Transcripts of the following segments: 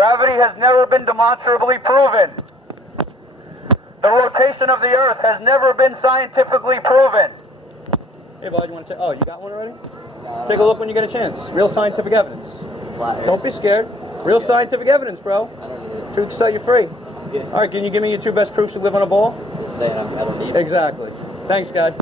Gravity has never been demonstrably proven. The rotation of the Earth has never been scientifically proven. Hey, bud, you want to take? Oh, you got one already? No, take a look when you get a chance. Real scientific evidence. Don't be scared. Real scientific evidence, bro. I don't need it. Truth to set you free. Yeah. All right, can you give me your 2 best proofs you live on a ball? Just saying I don't need it. Exactly. Thanks, guy.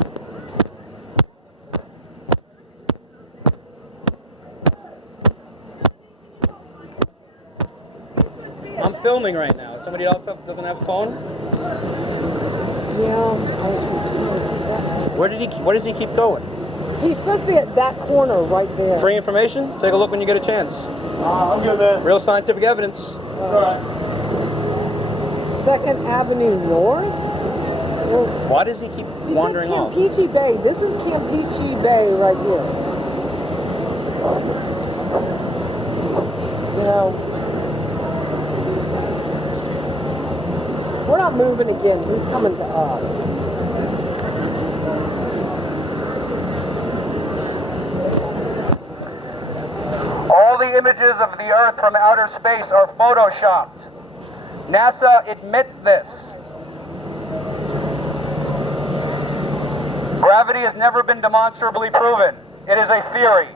I'm filming right now. Somebody else doesn't have a phone? Yeah. Where does he keep going? He's supposed to be at that corner right there. Free information? Take a look when you get a chance. I'm good, man. Real scientific evidence. Alright. 2nd Avenue North? Why does he keep wandering off? Campeche Bay. This is Campeche Bay right here. You know, we're not moving again. He's coming to us. All the images of the Earth from outer space are photoshopped. NASA admits this. Gravity has never been demonstrably proven. It is a theory.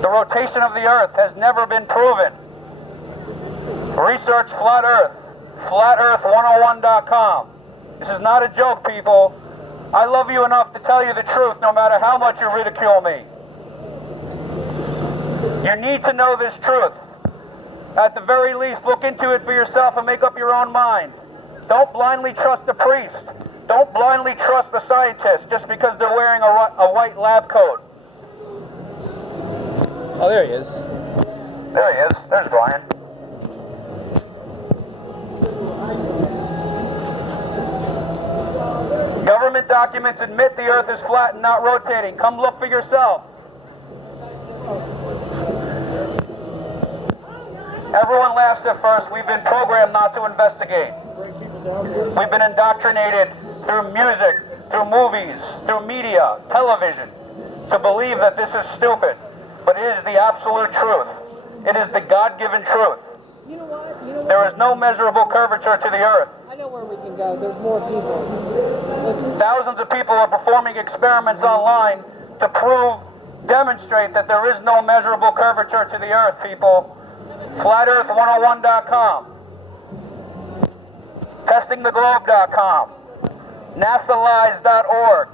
The rotation of the Earth has never been proven. Research Flat Earth. FlatEarth101.com. This is not a joke, people. I love you enough to tell you the truth no matter how much you ridicule me. You need to know this truth. At the very least, look into it for yourself and make up your own mind. Don't blindly trust a priest. Don't blindly trust a scientist just because they're wearing a white lab coat. Oh, there he is. There he is. There's Brian. Government documents admit the Earth is flat and not rotating. Come look for yourself. Everyone laughs at first. We've been programmed not to investigate. We've been indoctrinated through music, through movies, through media, television, to believe that this is stupid. But it is the absolute truth. It is the God-given truth. You know what? There is no measurable curvature to the Earth. I know where we can go. There's more people. Thousands of people are performing experiments online to demonstrate that there is no measurable curvature to the Earth, people. FlatEarth101.com. TestingTheGlobe.com. NASALies.org.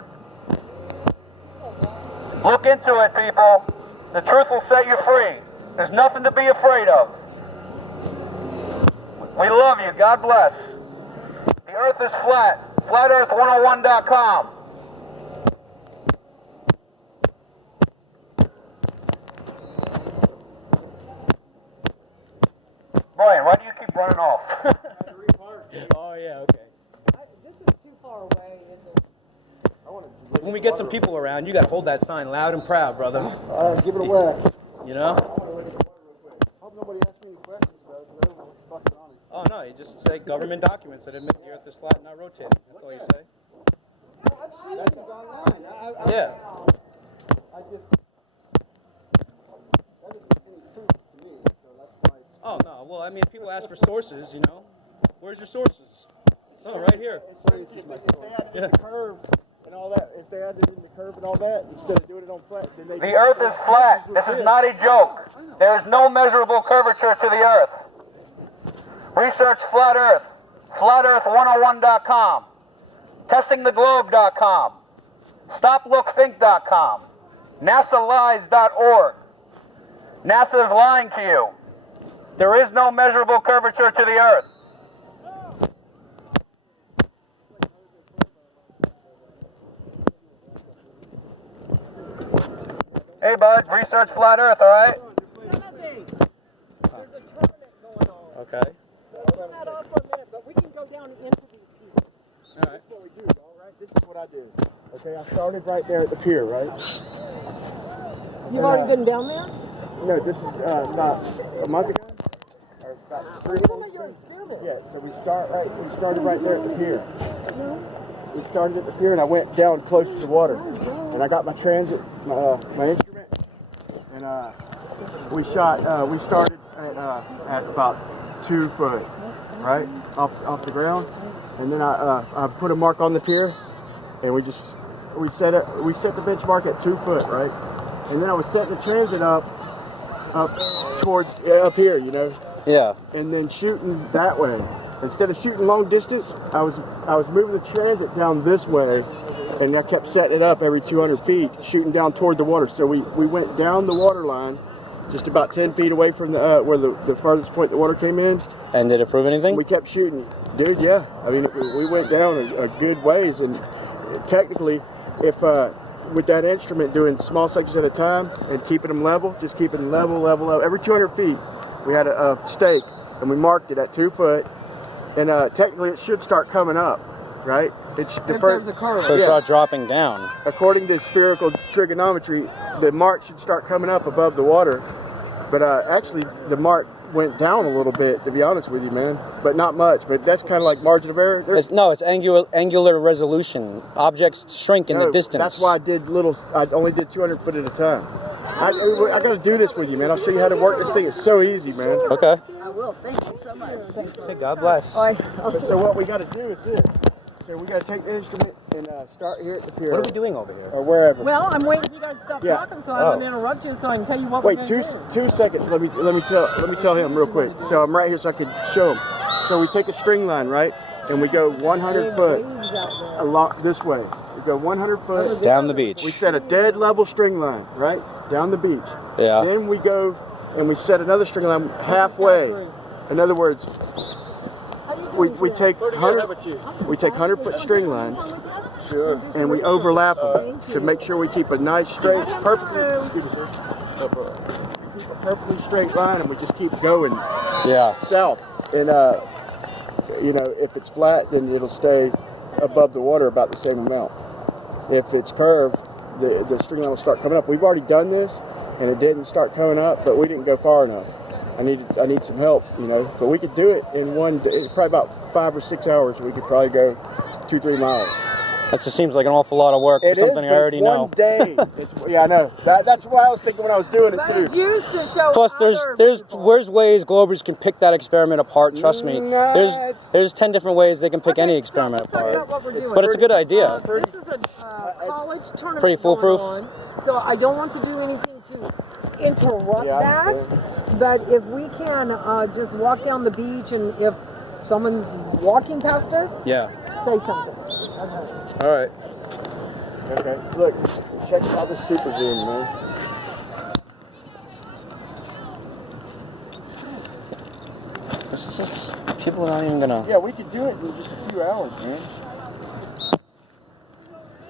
Look into it, people. The truth will set you free. There's nothing to be afraid of. We love you. God bless. The Earth is flat. FlatEarth101.com. Brian, why do you keep running off? Oh, yeah, okay. This is too far away, isn't it? When we get some people around, you got to hold that sign loud and proud, brother. All right, give it a whack. You know? Hope nobody asks me any questions, bro. Everyone's fucking on it. Oh, no, you just say government documents that admit the Earth is flat and not rotating. That's all you say. That's just online. Yeah. I just... That isn't any truth to me, so that's why it's... Oh, no, well, I mean, if people ask for sources, you know, where's your sources? Oh, right here. If they had it in the curve and all that, if they had it in the curve and all that, instead of doing it on flat, then they... The Earth is flat. This is not a joke. There is no measurable curvature to the Earth. Research Flat Earth. FlatEarth101.com. TestingTheGlobe.com. StopLookThink.com. NASALies.org. NASA is lying to you. There is no measurable curvature to the Earth. Hey, bud, research Flat Earth, all right? There's a tournament going on. Okay. Turn that off for a minute, but we can go down into these people. All right. This is what we do, all right? This is what I do. Okay, I started right there at the pier, right? You've already been down there? No, this is about a month ago. Or about 3 You're months your ago. experiment. Yeah, so we started right there at the pier. We started at the pier and I went down close to the water. And I got my transit, my instrument, and we started at at about 2 foot, right, off the ground, and then I put a mark on the pier, and we set the benchmark at 2 foot, right, and then I was setting the transit up towards up here, you know. Yeah. And then shooting that way. Instead of shooting long distance, I was moving the transit down this way, and I kept setting it up every 200 feet, shooting down toward the water. So we went down the water line, just about 10 feet away from the where the farthest point the water came in. And did it prove anything? We kept shooting, dude. Yeah, I mean, we went down a good ways, and technically, if with that instrument doing small sections at a time and keeping them level, just keeping them level, every 200 feet, we had a stake, and we marked it at 2 foot, and technically it should start coming up, right? It's the first. So it's not dropping down. According to spherical trigonometry, the mark should start coming up above the water, but actually the mark went down a little bit, to be honest with you, man, but not much. But that's kind of like margin of error. It's angular resolution. Objects shrink in the distance. That's why I only did 200 foot at a time. I got to do this with you, man. I'll show you how to work this thing. It's so easy, man. Okay. I will. Thank you so much. Hey, God bless. So what we got to do is this. So we got to take the instrument and start here at the pier. What are we doing over here? Or wherever. Well, I'm waiting for you guys to stop talking so I don't interrupt you so I can tell you what we're Wait, going to do. 2 seconds. Let me tell him real quick. So I'm right here so I can show him. So we take a string line, right? And we go 100 foot along this way. We go 100 foot down the beach. We set a dead level string line, right? Down the beach. Yeah. Then we go and we set another string line halfway. In other words, we take 100 foot string lines, and we overlap them to make sure we keep a nice straight, perfectly straight line, and we just keep going south. And you know, if it's flat, then it'll stay above the water about the same amount. If it's curved, the string line will start coming up. We've already done this, and it didn't start coming up, but we didn't go far enough. I need some help, you know, but we could do it in one day, probably about 5 or 6 hours. We could probably go 2-3 miles. That just seems like an awful lot of work for something I already know. One day. Yeah, I know. That's what I was thinking when I was doing it too. It's used to show. Plus, there's ways Globers can pick that experiment apart. Trust me. There's 10 different ways they can pick any experiment apart. But it's a good idea. This is a college tournament. Pretty foolproof. Going on, so I don't want to do anything to interrupt that. But if we can just walk down the beach, and if someone's walking past us, say something. Okay. All right. Okay. Look, check out this super zoom, man. It's just, people are not even gonna. Yeah, we could do it in just a few hours, man.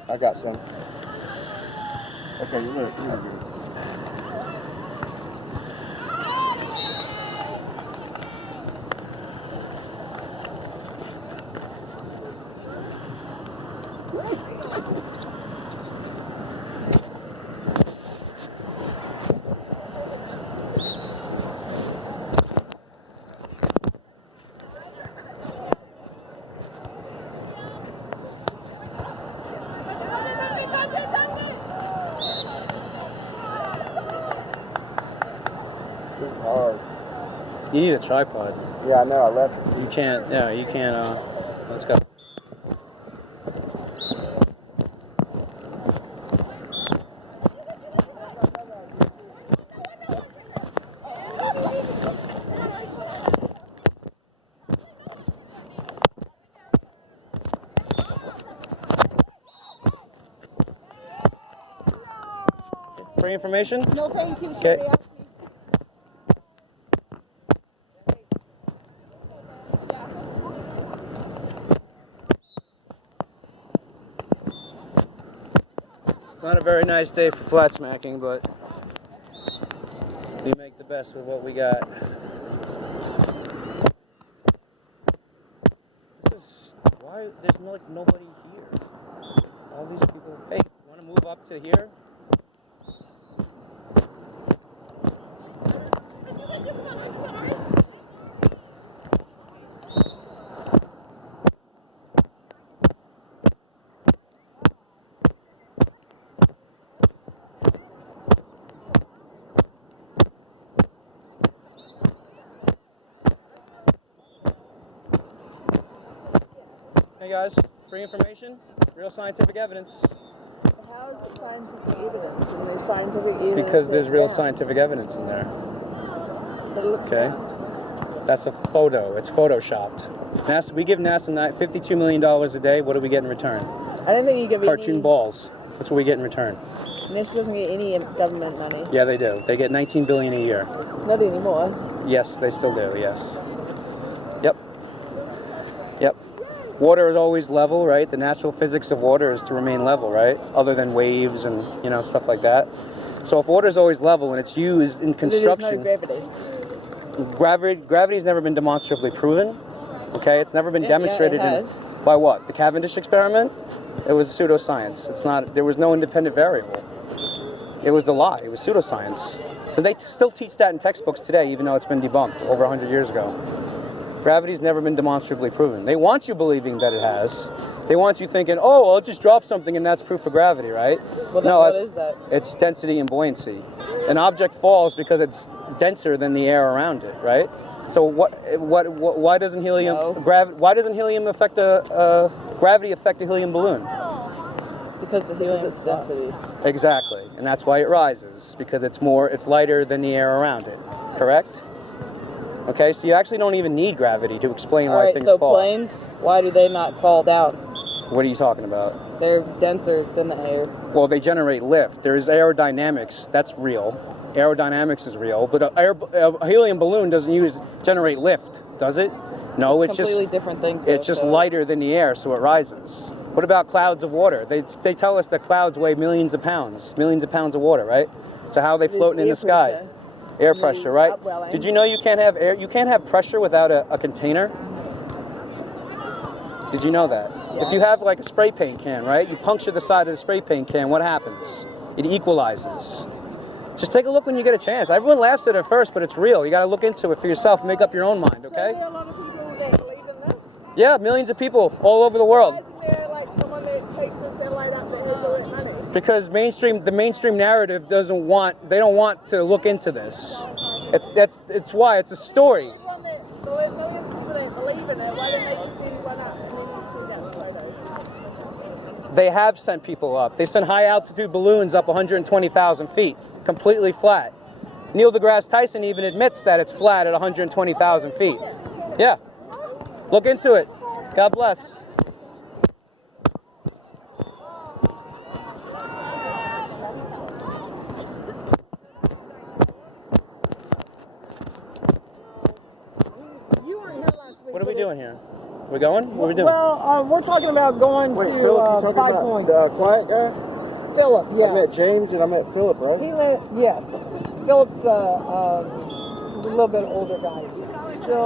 I got some. Okay, look, here we go. You need a tripod. Yeah, I know, I left it. You can't, let's go. Free information? No paying t-shirt. Okay. It's not a very nice day for flat smacking, but we make the best with what we got. This is why there's nobody here. All these people. Hey, want to move up to here? Hey guys, free information, real scientific evidence. How is it scientific evidence? And there's scientific evidence. Because there's real scientific evidence in there. But it looks Okay? That's a photo. It's photoshopped. NASA, we give NASA $52 million a day. What do we get in return? I don't think you give Cartoon any... balls. That's what we get in return. NASA doesn't get any government money. Yeah, they do. They get $19 billion a year. Not anymore. Yes, they still do. Yes. Yep. Yep. Water is always level, right? The natural physics of water is to remain level, right? Other than waves and, you know, stuff like that. So if water is always level and it's used in construction... There's no gravity. Gravity's never been demonstrably proven. Okay, it's never been demonstrated it has. by what? The Cavendish experiment? It was pseudoscience. It's not. There was no independent variable. It was the lie. It was pseudoscience. So they still teach that in textbooks today, even though it's been debunked over 100 years ago. Gravity's never been demonstrably proven. They want you believing that it has. They want you thinking, oh, I'll just drop something and that's proof of gravity, right? Well, then no, what is that? It's density and buoyancy. An object falls because it's denser than the air around it, right? So why doesn't helium why doesn't helium affect gravity affect a helium balloon? Because the helium's density. Exactly, and that's why it rises, because it's lighter than the air around it. Correct? Okay, so you actually don't even need gravity to explain why things fall. So planes, why do they not fall down? What are you talking about? They're denser than the air. Well, they generate lift. There's aerodynamics. That's real. Aerodynamics is real, but a helium balloon doesn't generate lift, does it? No, it's completely different things. It's just lighter than the air, so it rises. What about clouds of water? They tell us that clouds weigh millions of pounds of water, right? So how are they floating in the sky? Air pressure, right? Did you know you can't have air? You can't have pressure without a container? Did you know that? If you have like a spray paint can, right? You puncture the side of the spray paint can, what happens? It equalizes. Just take a look when you get a chance. Everyone laughs at it first, but it's real. You got to look into it for yourself and make up your own mind, okay? So are there a lot of people that believe in this? Yeah, millions of people all over the world. Why isn't there like someone that takes a satellite up that has all that money? Because the mainstream narrative they don't want to look into this. It's why it's a story. So there's millions of people that believe in it. Why don't they just send one up? They have sent people up. They've sent high altitude balloons up 120,000 feet, completely flat. Neil deGrasse Tyson even admits that it's flat at 120,000 feet. Yeah. Look into it. God bless. You weren't here last week. What are we doing here? We going? What are we doing? Well, we're talking about going Wait, to Philip, you talking 5 about Points. the quiet guy? Philip, yeah. I met James and I met Philip, right? Yes. Philip's a little bit older guy. So